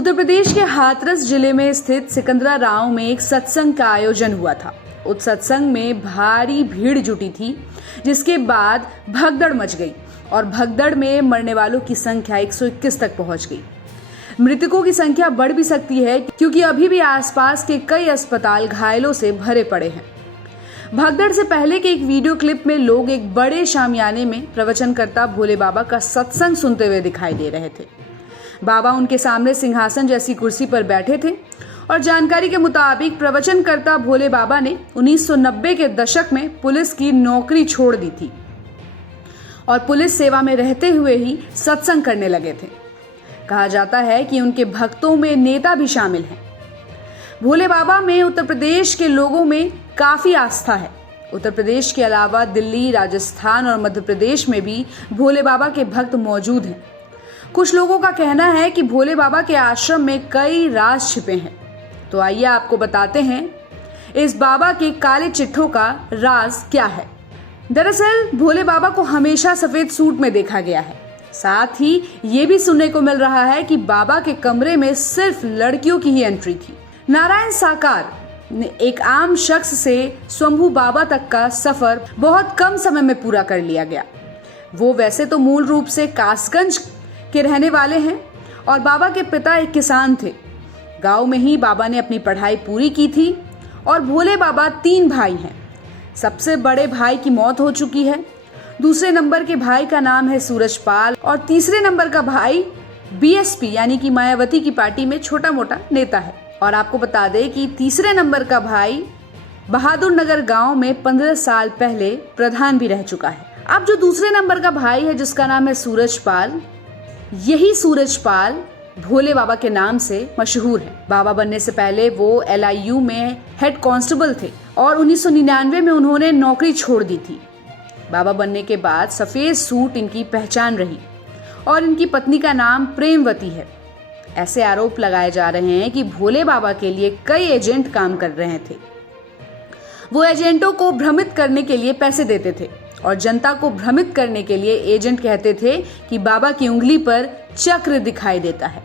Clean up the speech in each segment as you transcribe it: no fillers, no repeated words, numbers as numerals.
उत्तर प्रदेश के हाथरस जिले में स्थित सिकंदरा गांव में एक सत्संग का आयोजन हुआ था। उस सत्संग में भारी भीड़ जुटी थी, जिसके बाद भगदड़ मच गई और भगदड़ में मरने वालों की संख्या 121 तक पहुंच गई। मृतकों की संख्या बढ़ भी सकती है क्योंकि अभी भी आसपास के कई अस्पताल घायलों से भरे पड़े हैं। भगदड़ से पहले के एक वीडियो क्लिप में लोग एक बड़े शामियाने में प्रवचनकर्ता भोले बाबा का सत्संग सुनते हुए दिखाई दे रहे थे। बाबा उनके सामने सिंहासन जैसी कुर्सी पर बैठे थे और जानकारी के मुताबिक प्रवचनकर्ता भोले बाबा ने 1990 के दशक में पुलिस की नौकरी छोड़ दी थी और पुलिस सेवा में रहते हुए ही सत्संग करने लगे थे। कहा जाता है कि उनके भक्तों में नेता भी शामिल हैं। भोले बाबा में उत्तर प्रदेश के लोगों में काफी आस्था है। उत्तर प्रदेश के अलावा दिल्ली, राजस्थान और मध्य प्रदेश में भी भोले बाबा के भक्त मौजूद हैं। कुछ लोगों का कहना है कि भोले बाबा के आश्रम में कई राज छिपे हैं। तो आइए आपको बताते हैं इस बाबा के काले चिट्ठों का राज क्या है। दरअसल भोले बाबा को हमेशा सफेद सूट में देखा गया है। साथ ही ये भी सुनने को मिल रहा है कि बाबा के कमरे में सिर्फ लड़कियों की ही एंट्री थी। नारायण साकार ने एक आम शख्स से स्वयंभू बाबा तक का सफर बहुत कम समय में पूरा कर लिया गया। वो वैसे तो मूल रूप से कासगंज के रहने वाले हैं और बाबा के पिता एक किसान थे। गांव में ही बाबा ने अपनी पढ़ाई पूरी की थी और भोले बाबा 3 भाई हैं। सबसे बड़े भाई की मौत हो चुकी है, दूसरे नंबर के भाई का नाम है सूरजपाल और तीसरे नंबर का भाई बीएसपी यानी कि मायावती की पार्टी में छोटा मोटा नेता है। और आपको बता दें कि तीसरे नंबर का भाई बहादुर नगर गांव में 15 साल पहले प्रधान भी रह चुका है। अब जो दूसरे नंबर का भाई है जिसका नाम है सूरजपाल, यही सूरजपाल भोले बाबा के नाम से मशहूर है। बाबा बनने से पहले वो LIU में हेड कांस्टेबल थे और 1999 में उन्होंने नौकरी छोड़ दी थी। बाबा बनने के बाद सफेद सूट इनकी पहचान रही और इनकी पत्नी का नाम प्रेमवती है। ऐसे आरोप लगाए जा रहे हैं कि भोले बाबा के लिए कई एजेंट काम कर रहे थे। वो एजेंटों को भ्रमित करने के लिए पैसे देते थे और जनता को भ्रमित करने के लिए एजेंट कहते थे कि बाबा की उंगली पर चक्र दिखाई देता है।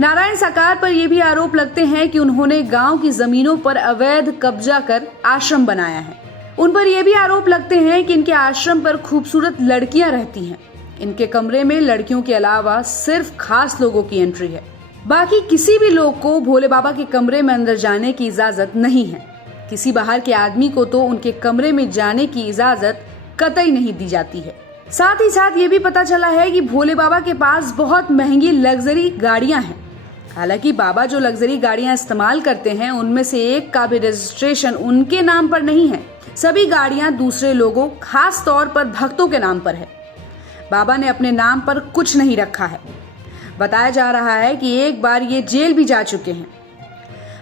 नारायण साकार पर यह भी आरोप लगते हैं कि उन्होंने गांव की जमीनों पर अवैध कब्जा कर आश्रम बनाया है। उन पर यह भी आरोप लगते हैं कि इनके आश्रम पर खूबसूरत लड़कियां रहती हैं। इनके कमरे में लड़कियों के अलावा सिर्फ खास लोगों की एंट्री है। बाकी किसी भी लोग को भोले बाबा के कमरे में अंदर जाने की इजाजत नहीं है। किसी बाहर के आदमी को तो उनके कमरे में जाने की इजाजत कतई नहीं दी जाती है। साथ ही साथ ये भी पता चला है कि भोले बाबा के पास बहुत महंगी लग्जरी गाड़ियां हैं। हालांकि बाबा जो लग्जरी गाड़ियां इस्तेमाल करते हैं उनमें से एक का भी रजिस्ट्रेशन उनके नाम पर नहीं है। सभी गाड़ियां दूसरे लोगों, खास तौर पर भक्तों के नाम पर है। बाबा ने अपने नाम पर कुछ नहीं रखा है। बताया जा रहा है कि एक बार ये जेल भी जा चुके हैं।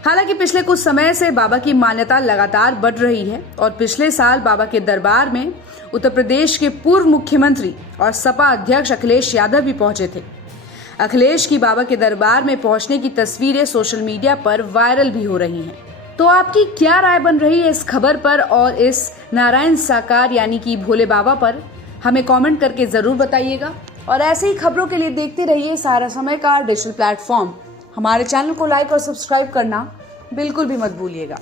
हालांकि पिछले कुछ समय से बाबा की मान्यता लगातार बढ़ रही है और पिछले साल बाबा के दरबार में उत्तर प्रदेश के पूर्व मुख्यमंत्री और सपा अध्यक्ष अखिलेश यादव भी पहुंचे थे। अखिलेश की बाबा के दरबार में पहुंचने की तस्वीरें सोशल मीडिया पर वायरल भी हो रही हैं। तो आपकी क्या राय बन रही है इस खबर पर और इस नारायण साकार यानी कि भोले बाबा पर? हमें कमेंट करके जरूर बताइएगा और ऐसे ही खबरों के लिए देखते रहिए सारा समय का डिजिटल प्लेटफॉर्म। हमारे चैनल को लाइक और सब्सक्राइब करना बिल्कुल भी मत भूलिएगा।